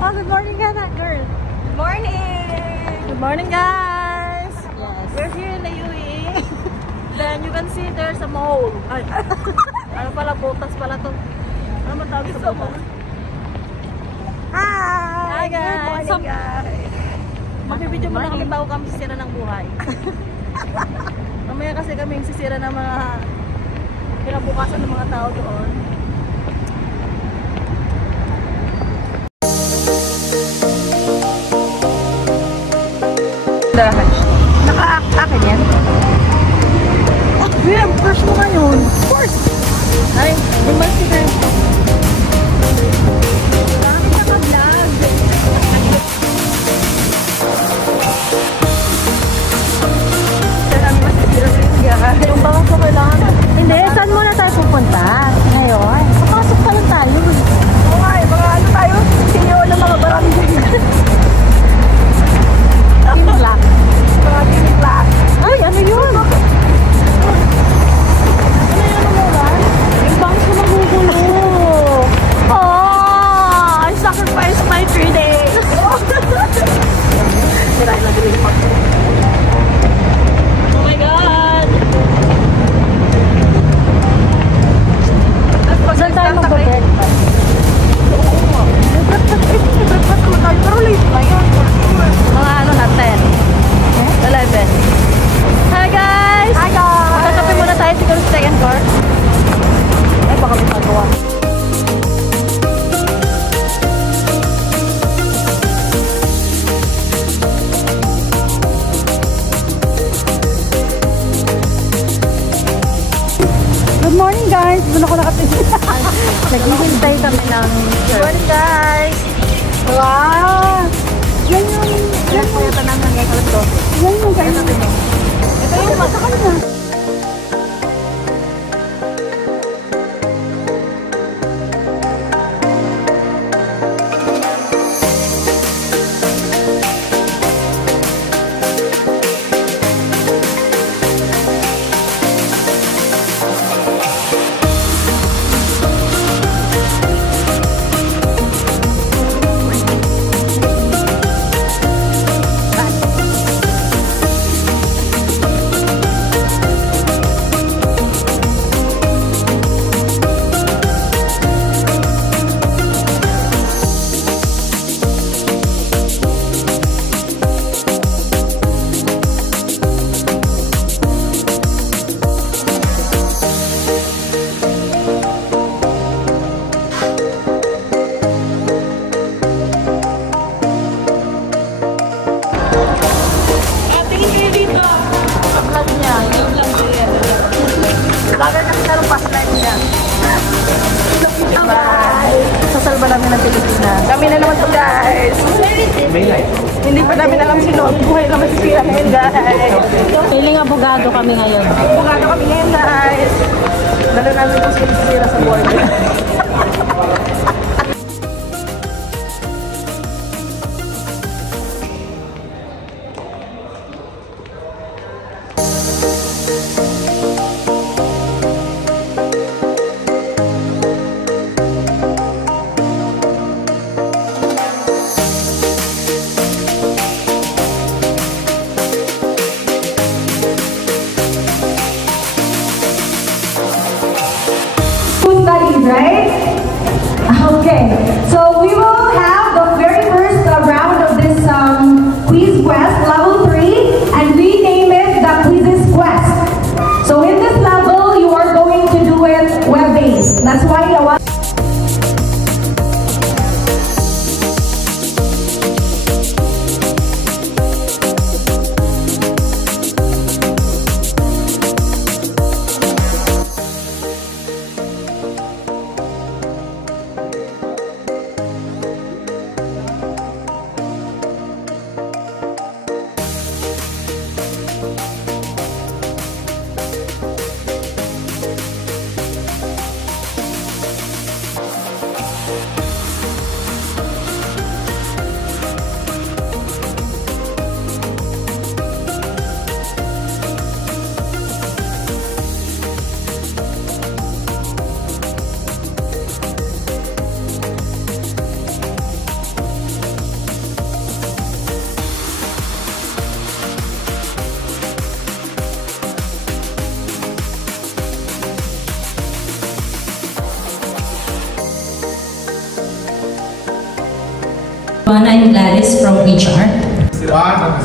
Oh, good morning, girl. Good morning! Good morning, guys. Yes. We're here in the UAE. Then you can see there's a mole. Ay. Ano pala, butas pala to. Ano man tawag sa butas? Hi, guys. Good morning, guys. Magbibideo muna kami bago kami sisira ng buhay. Mamaya kasi kami sisira ng mga kinabukasan ng mga tao doon. Naka-akin yan? Wait, ang crush mo ngayon. Of course. Ay, lumas si Chris. Parang naka-vlog. Kaya namin masisira sa inyo. Yung baka ko kailangan. Hindi, saan muna tayo pupunta? Ngayon? Papasok pa lang tayo. Oo nga, mga ano tayo? Sinyo ng mga barangay. Pinla. Mga tinipla. Ay, ano yun? Ano yun ang ulan? Yung bangs ko magugulo. Oh, I sacrificed my 3 days. Sira na din yung pagkakas. Oh my God! Saan tayo mag-breakfast? Breakfast naman tayo, pero late na yun. Mga ano na, 10? 11. Hi guys! Hi guys! Magkakape muna tayo siguro sa second floor. Ay, baka may magawa. Good morning guys! Doon ako nakatingin. Naghihintay kami ng Good morning guys! Wow! Yan yung... Yan po yung tanang ng gagawin to. Yan yung guys. Ito yung Masakal na. Lager kasi karong past life niya. Bye! Sasalba namin ng Pilipinas. Kami na naman to guys. Hindi pa namin alam sino ang buhay na masisira ngayon guys. Feeling abogado kami ngayon. Bugado kami ngayon guys. Dala namin kung sino masisira sa buhay niya. Right? I'm Gladys from HR. Start!